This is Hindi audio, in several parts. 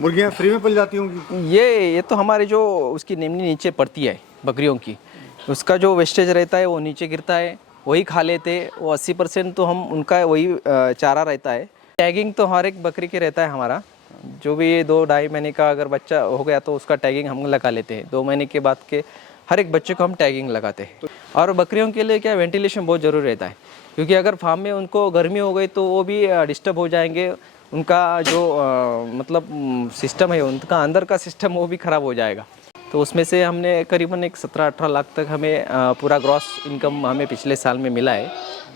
मुर्गियाँ फ्री में पल जाती होंगी? ये तो हमारे जो उसकी निमनी नीचे पड़ती है बकरियों की, उसका जो वेस्टेज रहता है वो नीचे गिरता है, वही खा लेते। वो 80% तो हम उनका वही चारा रहता है। टैगिंग तो हर एक बकरी के रहता है हमारा। जो भी 2-2.5 महीने का अगर बच्चा हो गया तो उसका टैगिंग हम लगा लेते हैं। 2 महीने के बाद के हर एक बच्चे को हम टैगिंग लगाते हैं। और बकरियों के लिए क्या वेंटिलेशन बहुत ज़रूरी रहता है, क्योंकि अगर फार्म में उनको गर्मी हो गई तो वो भी डिस्टर्ब हो जाएंगे। उनका जो मतलब सिस्टम है, उनका अंदर का सिस्टम वो भी ख़राब हो जाएगा। तो उसमें से हमने करीबन एक 17-18 लाख तक हमें पूरा ग्रॉस इनकम हमें पिछले साल में मिला है।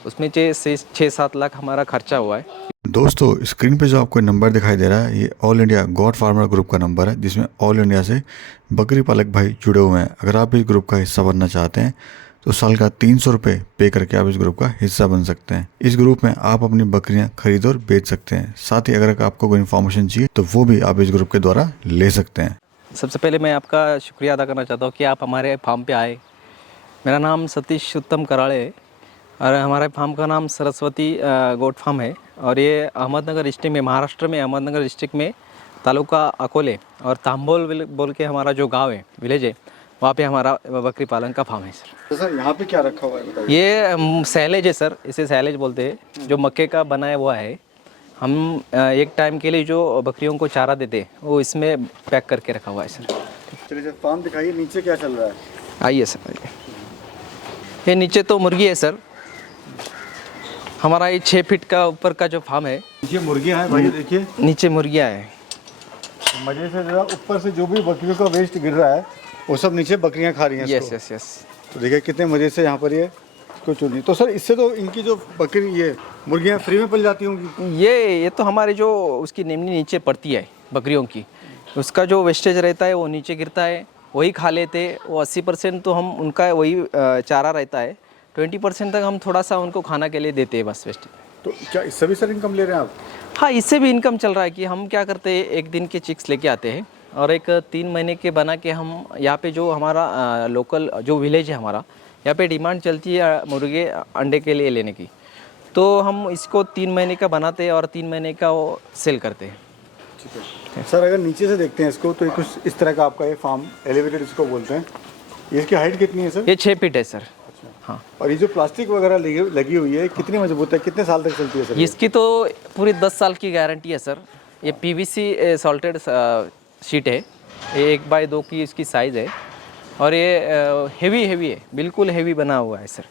उसमें 6-7 लाख हमारा खर्चा हुआ है। दोस्तों, स्क्रीन पे जो आपको नंबर दिखाई दे रहा है, ये all India God farmer group का नंबर है, जिसमें ऑल इंडिया से बकरी पालक भाई जुड़े हुए हैं। अगर आप इस ग्रुप का हिस्सा बनना चाहते हैं तो साल का 300 रुपये पे करके आप इस ग्रुप का हिस्सा बन सकते हैं। इस ग्रुप में आप अपनी बकरियां खरीद और बेच सकते हैं। साथ ही अगर आपको कोई इन्फॉर्मेशन चाहिए तो वो भी आप इस ग्रुप के द्वारा ले सकते हैं। सबसे पहले मैं आपका शुक्रिया अदा करना चाहता हूँ कि आप हमारे फार्म पे आए। मेरा नाम सतीश उत्तम कराड़े है और हमारे फार्म का नाम सरस्वती गोट फार्म है। और ये अहमदनगर डिस्ट्रिक्ट में, महाराष्ट्र में अहमदनगर डिस्ट्रिक्ट में तालुका अकोले और तांबोल बोल के हमारा जो गांव है, विलेज है, वहाँ पे हमारा बकरी पालन का फार्म है सर। तो सर यहाँ पे क्या रखा हुआ है बताइए? ये सैलेज है सर, इसे सैलेज बोलते हैं, जो मक्के का बनाया हुआ है। हम एक टाइम के लिए जो बकरियों को चारा देते हैं वो इसमें पैक करके रखा हुआ है सर। चलिए सर, फार्म दिखाइए, नीचे क्या चल रहा है? आइए सर, आइए। ये नीचे तो मुर्गी है सर, हमारा ये 6 फीट का ऊपर का जो फार्म है। ये मुर्गियाँ हैं भाई, देखिए नीचे मुर्गियाँ हैं। मजे से जरा ऊपर से जो भी बकरियों का वेस्ट गिर रहा है वो सब नीचे बकरियाँ खा रही हैं इसको। Yes yes yes. तो देखिए कितने मजे से यहाँ पर ये इसको चुनी। तो सर इससे तो इनकी जो बकरी, ये मुर्गियाँ फ्री में पल जाती होंगी? ये तो हमारे जो उसकी निमनी नीचे पड़ती है बकरियों की, उसका जो वेस्टेज रहता है वो नीचे गिरता है, वही खा लेते। वो 80% तो हम उनका वही चारा रहता है। 20% तक हम थोड़ा सा उनको खाना के लिए देते हैं बस वेस्ट। तो क्या इससे भी सर इनकम ले रहे हैं आप? हाँ, इससे भी इनकम चल रहा है कि हम क्या करते हैं, एक दिन के चिक्स लेके आते हैं और एक 3 महीने के बना के हम यहाँ पे जो हमारा लोकल जो विलेज है हमारा, यहाँ पे डिमांड चलती है मुर्गे अंडे के लिए लेने की। तो हम इसको 3 महीने का बनाते हैं और 3 महीने का वो सेल करते हैं। ठीक है सर, अगर नीचे से देखते हैं इसको तो कुछ इस तरह का आपका ये फार्म एलिवेटेड इसको बोलते हैं। इसकी हाइट कितनी है सर? ये 6 फीट है सर। हाँ। और ये जो प्लास्टिक वगैरह लगी हुई है कितनी मजबूत है, कितने साल तक चलती है सर? इसकी तो पूरी 10 साल की गारंटी है सर। ये PVC सॉल्टेड शीट है, ये 1x2 की इसकी साइज़ है और ये हेवी है, बिल्कुल हेवी बना हुआ है सर।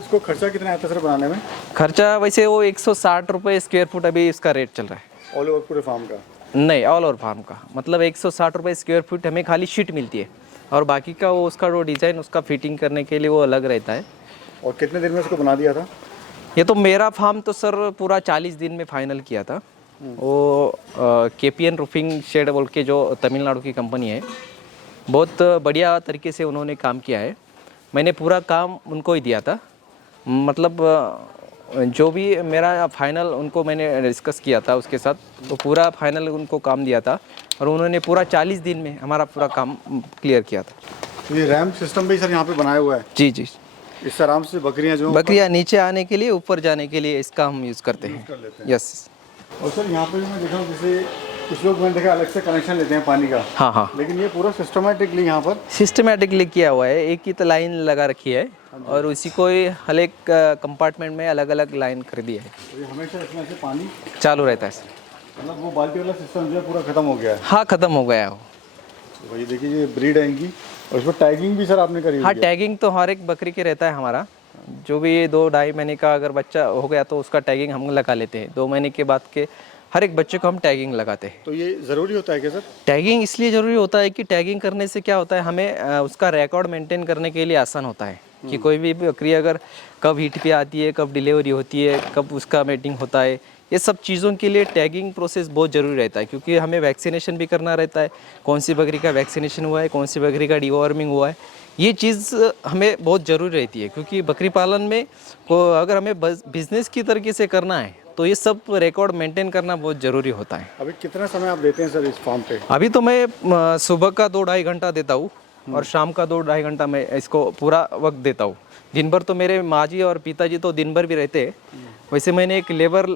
इसको खर्चा कितना आता है सर बनाने में? खर्चा वैसे वो 160 रुपये स्क्वायर फुट अभी इसका रेट चल रहा है। ऑल ओवर पूरे फार्म का? नहीं, ऑल ओवर फार्म का, मतलब 160 रुपये स्क्वायर फुट हमें खाली शीट मिलती है और बाकी का वो उसका जो डिज़ाइन उसका फिटिंग करने के लिए वो अलग रहता है। और कितने दिन में इसको बना दिया था? ये तो मेरा फार्म तो सर पूरा 40 दिन में फाइनल किया था। वो KPN रूफिंग शेड बोल के जो तमिलनाडु की कंपनी है, बहुत बढ़िया तरीके से उन्होंने काम किया है। मैंने पूरा काम उनको ही दिया था, मतलब जो भी मेरा फाइनल उनको मैंने डिस्कस किया था उसके साथ, तो पूरा फाइनल उनको काम दिया था और उन्होंने पूरा 40 दिन में हमारा पूरा काम क्लियर किया था। तो ये रैम्प सिस्टम भी सर यहाँ पे बनाया हुआ है? जी जी। इससे आराम से बकरियाँ नीचे आने के लिए, ऊपर जाने के लिए इसका हम यूज़ करते हैं। यस। और सर यहाँ पे मैं देखा हूँ, जैसे कुछ लोग मैंने देखा अलग से कनेक्शन लेते हैं पानी का। हाँ हाँ, लेकिन ये पूरा सिस्टमेटिकली यहाँ पर सिस्टमेटिकली किया हुआ है। एक ही तो लाइन लगा रखी है और उसी को ही हर एक कंपार्टमेंट में अलग अलग लाइन खरीदी है। तो ये हमेशा इसमें से पानी चालू रहता है सर। मतलब वो बाल्टी वाला सिस्टम जो है पूरा खत्म हो गया है? हाँ, ख़त्म हो गया है वो। तो ये देखिए ये ब्रीड है इनकी, और इसमें टैगिंग भी सर आपने करी हुई हाँ, है? टैगिंग तो हर एक बकरी के रहता है हमारा। जो भी 2-2.5 महीने का अगर बच्चा हो गया तो उसका टैगिंग हम लगा लेते हैं। 2 महीने के बाद के हर एक बच्चे को हम टैगिंग लगाते हैं। तो ये ज़रूरी होता है क्या सर? टैगिंग इसलिए ज़रूरी होता है कि टैगिंग करने से क्या होता है, हमें उसका रिकॉर्ड मेंटेन करने के लिए आसान होता है कि कोई भी बकरी अगर कब हीट पे आती है, कब डिलीवरी होती है, कब उसका मेटिंग होता है, ये सब चीज़ों के लिए टैगिंग प्रोसेस बहुत ज़रूरी रहता है। क्योंकि हमें वैक्सीनेशन भी करना रहता है, कौन सी बकरी का वैक्सीनेशन हुआ है, कौन सी बकरी का डिवॉर्मिंग हुआ है, ये चीज़ हमें बहुत ज़रूरी रहती है। क्योंकि बकरी पालन में को अगर हमें बिजनेस की तरीके से करना है तो ये सब रिकॉर्ड मेंटेन करना बहुत ज़रूरी होता है। अभी कितना समय आप देते हैं सर इस फार्म पे? अभी तो मैं सुबह का 2-2.5 घंटा देता हूँ और शाम का 2-2.5 घंटा मैं इसको पूरा वक्त देता हूँ। दिन भर तो मेरे माँ जी और पिताजी तो दिन भर भी रहते हैं। वैसे मैंने एक लेबर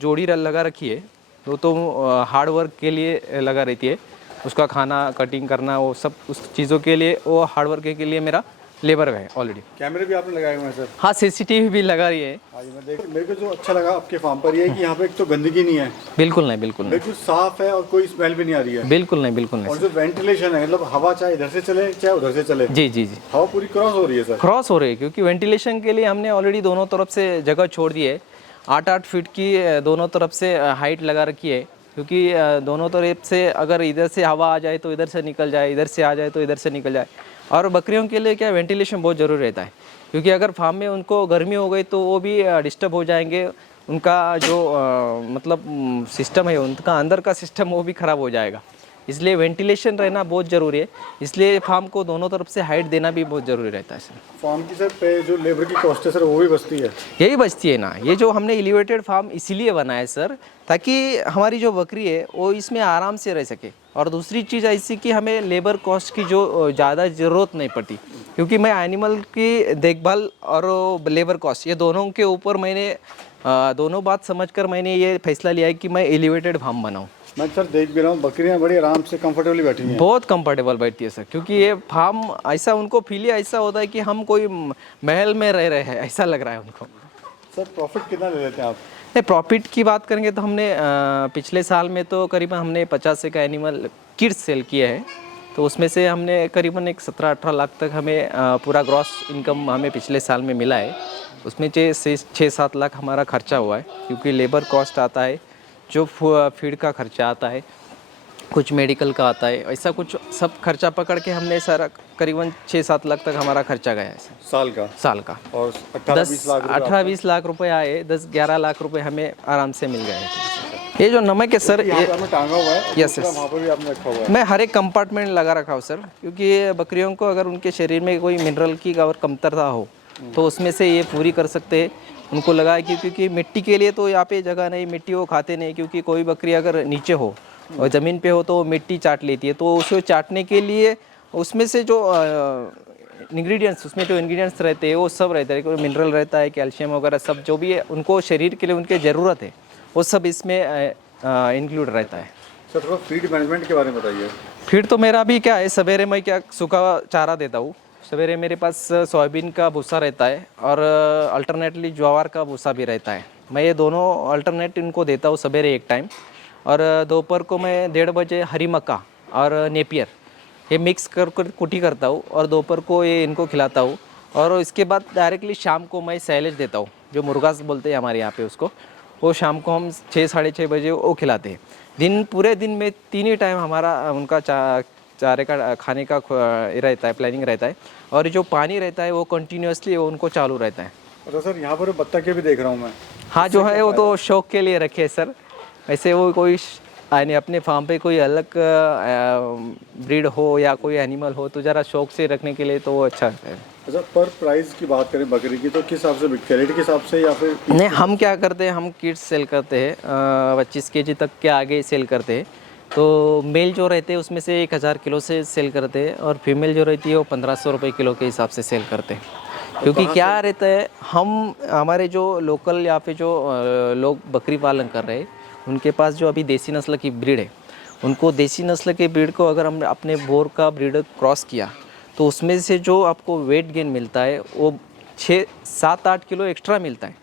जोड़ी लगा रखी है वो तो हार्ड वर्क के लिए लगा रहती है, उसका खाना कटिंग करना वो सब उस चीज़ों के लिए वो हार्ड वर्क के लिए मेरा लेबर है ऑलरेडी। कैमरे भी आपने लगाए हुए हैं सर? हाँ, सीसीटीवी भी लगा रही है। हाँ जी, मैं देख, मेरे को जो अच्छा लगा आपके फार्म पर ये है कि यहाँ पे एक तो गंदगी नहीं है, बिल्कुल नहीं, बिल्कुल नहीं, बिल्कुल साफ है और कोई स्मेल भी नहीं आ रही है। बिल्कुल नहीं, बिल्कुल नहीं और सर। जो वेंटिलेशन है मतलब हवा चाहे इधर से चले चाहे उधर से चले, जी जी जी, हवा पूरी क्रॉस हो रही है सर। क्रॉस हो रही है क्योंकि वेंटिलेशन के लिए हमने ऑलरेडी दोनों तरफ से जगह छोड़ दी है। 8-8 फीट की दोनों तरफ से हाइट लगा रखी है, क्योंकि दोनों तरफ से अगर इधर से हवा आ जाए तो इधर से निकल जाए, इधर से आ जाए तो इधर से निकल जाए। और बकरियों के लिए क्या वेंटिलेशन बहुत ज़रूरी रहता है, क्योंकि अगर फार्म में उनको गर्मी हो गई तो वो भी डिस्टर्ब हो जाएंगे। उनका जो मतलब सिस्टम है, उनका अंदर का सिस्टम वो भी ख़राब हो जाएगा। इसलिए वेंटिलेशन रहना बहुत ज़रूरी है, इसलिए फार्म को दोनों तरफ से हाइट देना भी बहुत ज़रूरी रहता है सर। फार्म की सर पे जो लेबर की कॉस्ट है सर वो भी बचती है? यही बचती है ना, ये जो हमने एलिवेटेड फार्म इसीलिए बनाया है सर, ताकि हमारी जो बकरी है वो इसमें आराम से रह सके। और दूसरी चीज़ ऐसी कि हमें लेबर कॉस्ट की जो ज़्यादा ज़रूरत नहीं पड़ती, क्योंकि मैं एनिमल की देखभाल और लेबर कॉस्ट ये दोनों के ऊपर मैंने दोनों बात समझकर मैंने ये फैसला लिया है कि मैं एलिवेटेड फार्म बनाऊँ। मैं सर देख भी रहा हूँ बकरियाँ बड़ी आराम से कंफर्टेबली बैठी हैं। बहुत कंफर्टेबल बैठती है सर, क्योंकि ये फार्म ऐसा उनको फील ही ऐसा होता है कि हम कोई महल में रह रहे हैं, ऐसा लग रहा है उनको। सर प्रॉफिट कितना ले लेते हैं आप? नहीं, प्रॉफिट की बात करेंगे तो हमने पिछले साल में तो करीबन हमने 50 एक एनिमल किड्स सेल किए हैं, तो उसमें से हमने करीबन एक 17-18 लाख तक हमें पूरा ग्रॉस इनकम हमें पिछले साल में मिला है। उसमें 6-7 लाख हमारा खर्चा हुआ है, क्योंकि लेबर कॉस्ट आता है, जो फीड का खर्चा आता है, कुछ मेडिकल का आता है, ऐसा कुछ सब खर्चा पकड़ के हमने सारा करीबन 6-7 लाख तक हमारा खर्चा गया है साल का? साल का। और 18-20 लाख रुपए आए, 10-11 लाख रुपए हमें आराम से मिल गए थे। ये जो नमक है सर, यहाँ ये पे आपने टांगा हुआ है? यस, दूसरा वहाँ पर भी आपने रखा हुआ है? मैं हर एक कंपार्टमेंट लगा रखा हूँ सर, क्योंकि ये बकरियों को अगर उनके शरीर में कोई मिनरल की अगर कमतरता हो तो उसमें से ये पूरी कर सकते हैं। उनको लगा है कि क्योंकि मिट्टी के लिए तो यहाँ पे जगह नहीं, मिट्टी वो खाते नहीं, क्योंकि कोई बकरी अगर नीचे हो और ज़मीन पे हो तो वो मिट्टी चाट लेती है, तो उसको चाटने के लिए उसमें से जो इंग्रेडिएंट्स उसमें जो इंग्रेडिएंट्स रहते हैं वो सब रहते हैं, कोई मिनरल रहता है, कैल्शियम वगैरह सब जो भी है उनको शरीर के लिए उनके ज़रूरत है वो सब इसमें इंक्लूड रहता है। सर थोड़ा फीड मैनेजमेंट के बारे में बताइए। फीड तो मेरा भी क्या है, सवेरे मैं क्या सूखा चारा देता हूँ। सवेरे मेरे पास सोयाबीन का भूसा रहता है और अल्टरनेटली ज्वार का भूसा भी रहता है। मैं ये दोनों अल्टरनेट इनको देता हूँ सवेरे एक टाइम, और दोपहर को मैं 1:30 बजे हरी मक्का और नेपियर ये मिक्स कर कुटी करता हूँ और दोपहर को ये इनको खिलाता हूँ। और इसके बाद डायरेक्टली शाम को मैं सैलेज देता हूँ, जो मुर्गास बोलते हैं हमारे यहाँ पे उसको, वो शाम को हम 6-6:30 बजे वो खिलाते हैं। पूरे दिन में 3 ही टाइम हमारा उनका चारे का खाने का रहता है, प्लानिंग रहता है, और जो पानी रहता है वो कंटिन्यूसली उनको चालू रहता है। अच्छा सर, यहाँ पर बत्तखें भी देख रहा हूँ मैं। हाँ, जो है वो तो शौक के लिए रखे है सर, ऐसे वो कोई यानी अपने फार्म पे कोई अलग ब्रीड हो या कोई एनिमल हो तो ज़रा शौक से रखने के लिए तो वो अच्छा है। अच्छा, पर प्राइस की बात करें बकरी की तो किस हिसाब से बिकते हैं, रेट के हिसाब से या फिर? नहीं, हम क्या करते हैं, हम किड्स सेल करते हैं, 25 kg तक के आगे सेल करते हैं। तो मेल जो रहते हैं उसमें से 1000 किलो से सेल करते हैं, और फीमेल जो रहती है वो 1500 रुपये किलो के हिसाब से सेल करते हैं। क्योंकि क्या रहता है, हम हमारे जो लोकल यहाँ पे जो लोग बकरी पालन कर रहे हैं उनके पास जो अभी देसी नस्ल की ब्रीड है, उनको देसी नस्ल के ब्रीड को अगर हम अपने बोर का ब्रीड क्रॉस किया तो उसमें से जो आपको वेट गेन मिलता है वो 6-7-8 किलो एक्स्ट्रा मिलता है।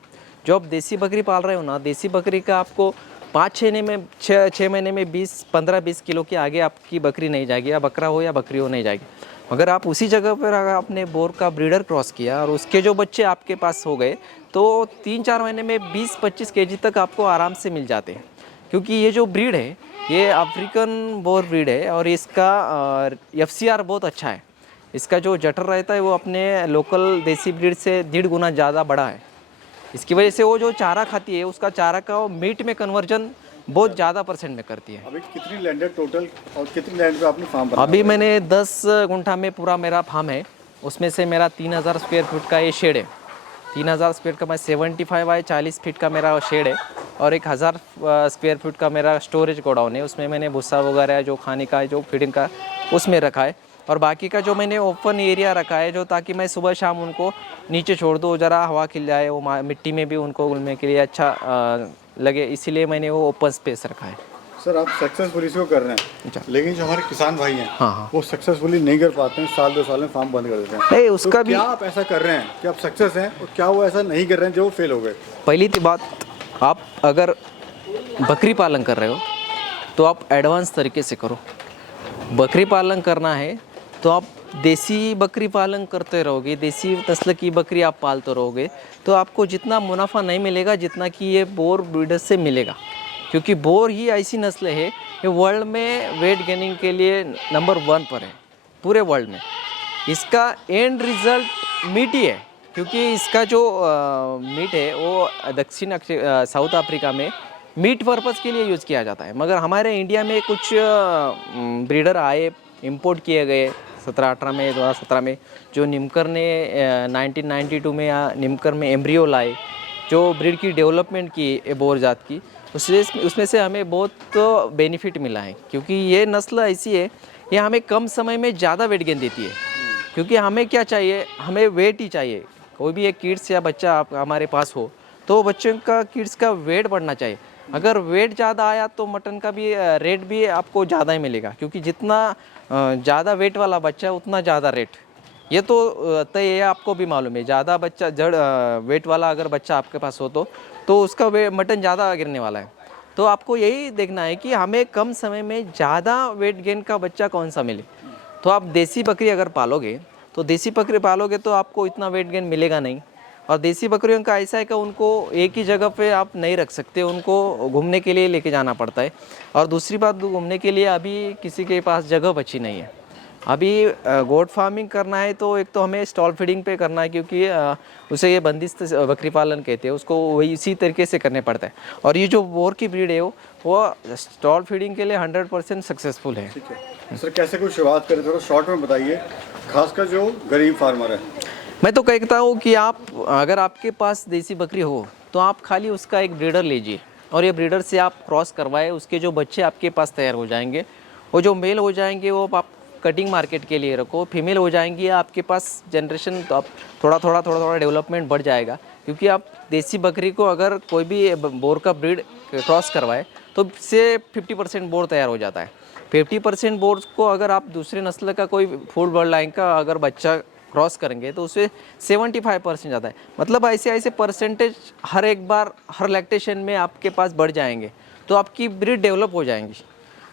जो आप देसी बकरी पाल रहे हो ना, देसी बकरी का आपको 6 महीने में 15-20 किलो के आगे आपकी बकरी नहीं जाएगी, या बकरा हो या बकरी हो नहीं जाएगी। अगर आप उसी जगह पर अगर आपने बोर का ब्रीडर क्रॉस किया और उसके जो बच्चे आपके पास हो गए तो 3-4 महीने में 20-25 kg तक आपको आराम से मिल जाते हैं। क्योंकि ये जो ब्रीड है ये अफ्रीकन बोर ब्रीड है, और इसका FCR बहुत अच्छा है। इसका जो जठर रहता है वो अपने लोकल देसी ब्रीड से 1.5 गुना ज़्यादा बड़ा है। इसकी वजह से वो जो चारा खाती है उसका चारा का वो मीट में कन्वर्जन बहुत ज़्यादा % में करती है। अभी कितनी लैंड है टोटल और कितनी लैंड पे आपने फार्म बनाया? अभी मैंने 10 गुंठा में पूरा मेरा फार्म है, उसमें से मेरा 3000 स्क्वायर फीट का ये शेड है। 3000 स्क्वायर का मैं 75 बाय 40 फीट का मेरा शेड है, और 1000 स्क्वायर फीट का मेरा स्टोरेज गोडाउन है। उसमें मैंने भूसा वगैरह जो खाने का जो फीडिंग का उसमें रखा है, और बाकी का जो मैंने ओपन एरिया रखा है जो ताकि मैं सुबह शाम उनको नीचे छोड़ दूँ, ज़रा हवा खिल जाए, वो मिट्टी में भी उनको घुलने के लिए अच्छा लगे, इसीलिए मैंने वो ओपन स्पेस रखा है। सर आप सक्सेसफुली इसको कर रहे अच्छा। हैं, लेकिन जो हमारे किसान भाई हैं हाँ। वो सक्सेसफुली नहीं कर पाते हैं, साल 2 साल में फार्म बंद कर देते हैं। नहीं, उसका तो भी क्या आप ऐसा कर रहे हैं कि आप सक्सेस हैं और क्या वो ऐसा नहीं कर रहे हैं जो वो फेल हो गए? पहली तो बात, आप अगर बकरी पालन कर रहे हो तो आप एडवांस तरीके से करो। बकरी पालन करना है तो आप देसी बकरी पालन करते रहोगे, देसी नस्ल की बकरी आप पालते रहोगे, तो आपको जितना मुनाफा नहीं मिलेगा जितना कि ये बोर ब्रीडर से मिलेगा। क्योंकि बोर ही ऐसी नस्ल है ये वर्ल्ड में वेट गेनिंग के लिए नंबर 1 पर है पूरे वर्ल्ड में। इसका एंड रिजल्ट मीट ही है, क्योंकि इसका जो मीट है वो साउथ अफ्रीका में मीट पर्पज़ के लिए यूज़ किया जाता है। मगर हमारे इंडिया में कुछ ब्रीडर आए, इंपोर्ट किए गए 2017 में 2017 में, जो निमकर ने 1992 में निमकर में एम्ब्रियो लाए, जो ब्रीड की डेवलपमेंट की बोर जात की, उसमें से हमें बहुत बेनिफिट मिला है। क्योंकि ये नस्ल ऐसी है, ये हमें कम समय में ज़्यादा वेट गेन देती है। क्योंकि हमें क्या चाहिए, हमें वेट ही चाहिए। कोई भी एक किड्स या बच्चा आप हमारे पास हो तो बच्चों का किड्स का वेट बढ़ना चाहिए। अगर वेट ज़्यादा आया तो मटन का भी रेट भी आपको ज़्यादा ही मिलेगा, क्योंकि जितना ज़्यादा वेट वाला बच्चा उतना ज़्यादा रेट। ये तो तय है, आपको भी मालूम है। ज़्यादा बच्चा वेट वाला अगर बच्चा आपके पास हो तो उसका मटन ज़्यादा गिरने वाला है। तो आपको यही देखना है कि हमें कम समय में ज़्यादा वेट गेन का बच्चा कौन सा मिले। तो आप देसी बकरी अगर पालोगे तो आपको इतना वेट गेन मिलेगा नहीं। और देसी बकरियों का ऐसा है कि उनको एक ही जगह पे आप नहीं रख सकते, उनको घूमने के लिए लेके जाना पड़ता है। और दूसरी बात, घूमने के लिए अभी किसी के पास जगह बची नहीं है। अभी गोट फार्मिंग करना है तो एक तो हमें स्टॉल फीडिंग पे करना है, क्योंकि उसे ये बंदिस्त बकरी पालन कहते हैं, उसको वही इसी तरीके से करने पड़ता है। और ये जो बोर की ब्रीड है वो स्टॉल फीडिंग के लिए 100% सक्सेसफुल है। ठीक है सर, कैसे कोई शुरुआत करें थोड़ा शॉर्ट में बताइए, खासकर जो गरीब फार्मर है। मैं तो कहता हूँ कि आप अगर आपके पास देसी बकरी हो तो आप खाली उसका एक ब्रीडर लीजिए और ये ब्रीडर से आप क्रॉस करवाए, उसके जो बच्चे आपके पास तैयार हो जाएंगे, वो जो मेल हो जाएंगे वो आप कटिंग मार्केट के लिए रखो, फीमेल हो जाएंगी आपके पास जनरेशन, तो आप थोड़ा डेवलपमेंट बढ़ जाएगा। क्योंकि आप देसी बकरी को अगर कोई भी बोर का ब्रीड क्रॉस करवाए तो इससे 50% बोर तैयार हो जाता है। 50% बोर को अगर आप दूसरे नस्ल का कोई फुल बर्ड लाइन का अगर बच्चा क्रॉस करेंगे तो उससे 75% जाता है। मतलब ऐसे परसेंटेज हर एक बार हर लैक्टेशन में आपके पास बढ़ जाएंगे, तो आपकी ब्रीड डेवलप हो जाएंगी।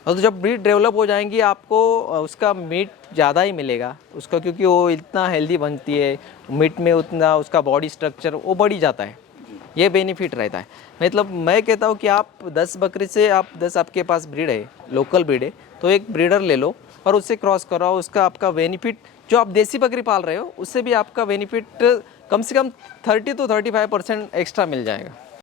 और तो जब ब्रीड डेवलप हो जाएंगी आपको उसका मीट ज़्यादा ही मिलेगा उसका, क्योंकि वो इतना हेल्दी बनती है, मीट में उतना उसका बॉडी स्ट्रक्चर वो बढ़ ही जाता है। ये बेनिफिट रहता है। मतलब मैं कहता हूँ कि आप 10 बकरी से आप 10 आपके पास ब्रीड है, लोकल ब्रीड है, तो एक ब्रीडर ले लो और उससे क्रॉस कराओ। उसका आपका बेनिफिट जो आप देसी बकरी पाल रहे हो उससे भी आपका बेनिफिट कम से कम 30 to 35% एक्स्ट्रा मिल जाएगा।